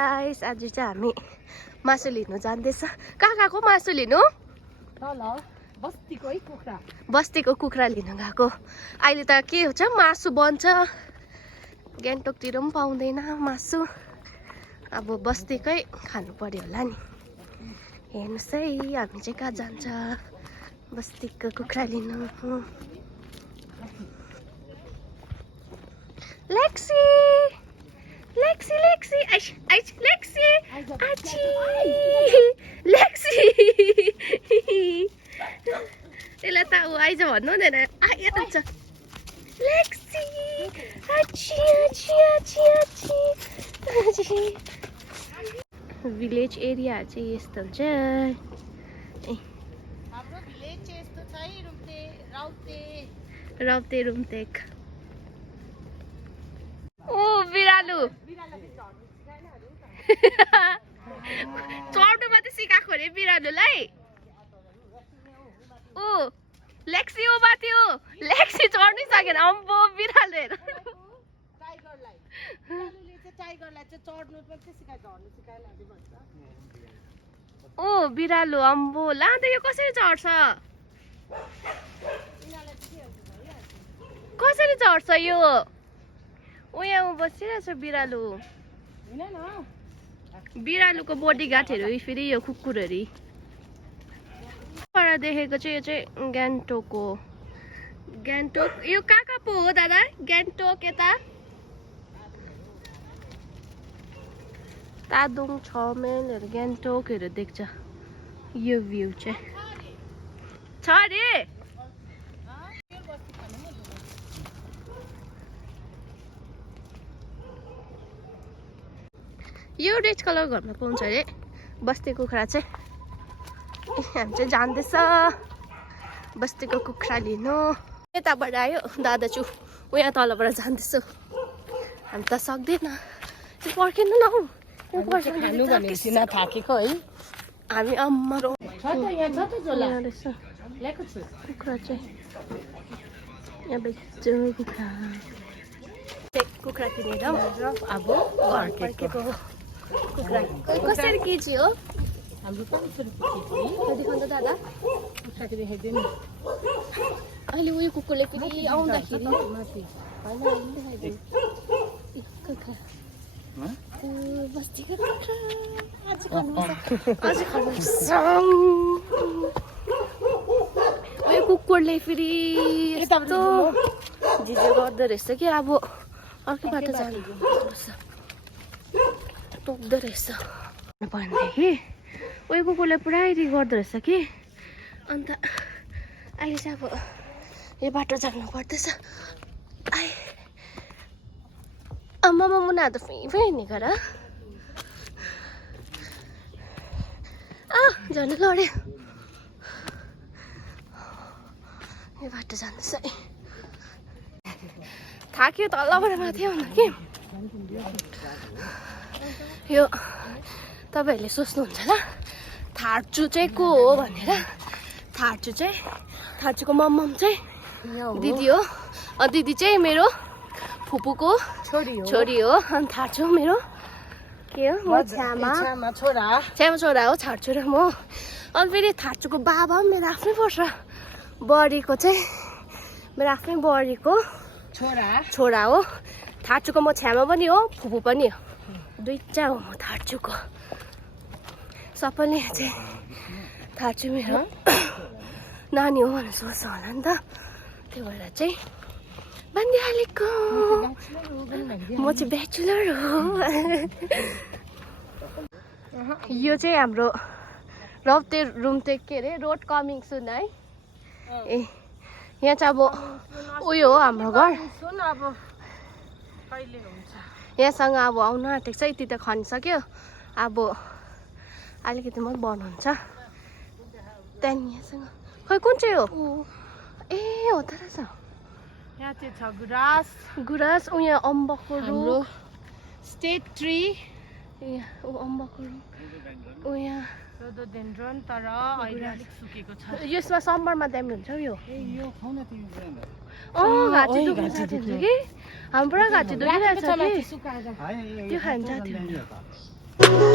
Guys आज चाहिँ हामी मासु लिनु जाँदैछ। कहाँ गएको मासु लिनु? बस्तीको कुखुरा लिनु गएको। अहिले त के हुन्छ मासु बन्छ, गान्तोकतिर पनि पाउँदैन मासु। अब बस्तीकै खानु पर्यो होला नि। हेर्नुहोस् है हामी चाहिँ कहाँ जान्छ, बस्तीको कुखुरा लिनु। लेक्सी लेक्सी लेक्सी आइस आइस लेक्सी आची लेक्सी यसलाई त ऊ आइज भन्नु हुँदैन। आइहाल्छ लेक्सी आची आची आची आची। भिलेज एरिया चाहिँ यस्तो हुन्छ। हाम्रो भिलेज चाहिँ यस्तो छ है। राउते रुम्तेक। ओ बिरालु चढ्नु मात्रै सिकाएको अरे बिरालुलाई। ओ लेक्सी हो माथि हो, लेक्सी चढ्नै सकेन। अम्बो बिरालु हेर। टाइगरलाई चाहिँ चढ्नु मात्रै सिकाइ, झर्नु सिकाइला भन्छ। ओ बिरालु अम्बो लाँदा यो कसरी चढ्छ? कसरी चढ्छ यो? ओ यहाँ बसिरहेछ बिरालु। बिरालुको बडी गार्डहरू फेरि यो कुकुरहरू। पर देखेको चाहिँ यो चाहिँ गान्तोक हो। गान्तोक यो कहाँ पो हो दादा? गान्तोक यता तादोङ 6 माइलहरू गान्तोकहरू देख्छ। यो भ्यू चाहिँ छ अरे। यो रेड कलर घरमा पाउँछ अरे बस्ती कुखुरा चाहिँ। हामी चाहिँ जाँदैछ बस्तीको कुखुरा लिनु। यताबाट आयो दादाजु, ऊ यहाँ तलबाट जाँदैछु। हामी त सक्दैन, त्यो पर्खेन न हौ। खानु भनेपछि नथाकेको है। हामी अम्मा कुखुरा चाहिँ यहाँ बेच्छु। कुखुरा किनेर अब घर फर्केको कुखुरा कसरी केजी हो? हाम्रो 500 रुपियाँ देखाउँछ दादा। कुखुराको देखाइदिनु। अहिले उयो कुकुरले फेरि आउँदाखेरि बस्तीको कुखुरा आज खानुपर्छ। उयो कुकुरले फेरि यस्तो झिझो गर्दो रहेछ कि अब अर्को बाटो जानुपर्छ, टोक्दो रहेछ भनेदेखि उयो कुकुरले पुरा यदि गर्दो रहेछ कि। अन्त अहिले चाहिँ अब यो बाटो जानु पर्दैछ। आमामा मुना त फेरि गर झन् लड्यो। यो बाटो जाँदैछ है। थाक्यो तलबाट माथि आउनु कि। यो तपाईँहरूले सोच्नुहुन्छ ल थार्चु चाहिँ को हो भनेर। थार्चुको मम्म चाहिँ दिदी हो। दिदी चाहिँ मेरो फुपूको छोरी हो। अनि थार्चु मेरो के हो? म छ्यामा छोरा हो थार्चु र म। अनि फेरि थार्चुको बाबा मेरो आफ्नै पर्छ। बडीको चाहिँ मेरो आफ्नै बडीको छोरा हो। थार्चुको म छ्यामा पनि हो, फुपू पनि हो, दुईटा हो म थार्चुको। सबैले चाहिँ थार्चु मेरो नानी हो भनेर सोच्छ होला नि त, त्यो भएर चाहिँ भनिदिइहालेको। म चाहिँ ब्याचुलर हो। यो चाहिँ हाम्रो राउते रुम्तेक के अरे रोड कमिङ सुन है। ए यहाँ चाहिँ अब उयो हो हाम्रो घर। यहाँसँग अब आउनु आँटेको छ। यति त खनिसक्यो, अब अलिकति मात्रै बनाउँछ। त्यहाँदेखि यहाँसँग खै कुन चाहिँ हो? ए हो त रहेछ। यहाँ चाहिँ छ गुराँस। ऊ यहाँ अम्बकको रुख, स्टेट ट्री। यहाँ ऊ अम्बकको रुख, ऊ यहाँ रोडोडेन्ड्रोन, तर अहिले अलिक सुकेको छ। यसमा समरमा दामी हुन्छ यो। यो खाउ न तिमी। घाँटी दुख्नु जान्छ कि? हाम्रो पुरा घाँटी दुखिरहेछ कि, त्यो खानु जान्थ्यो। 아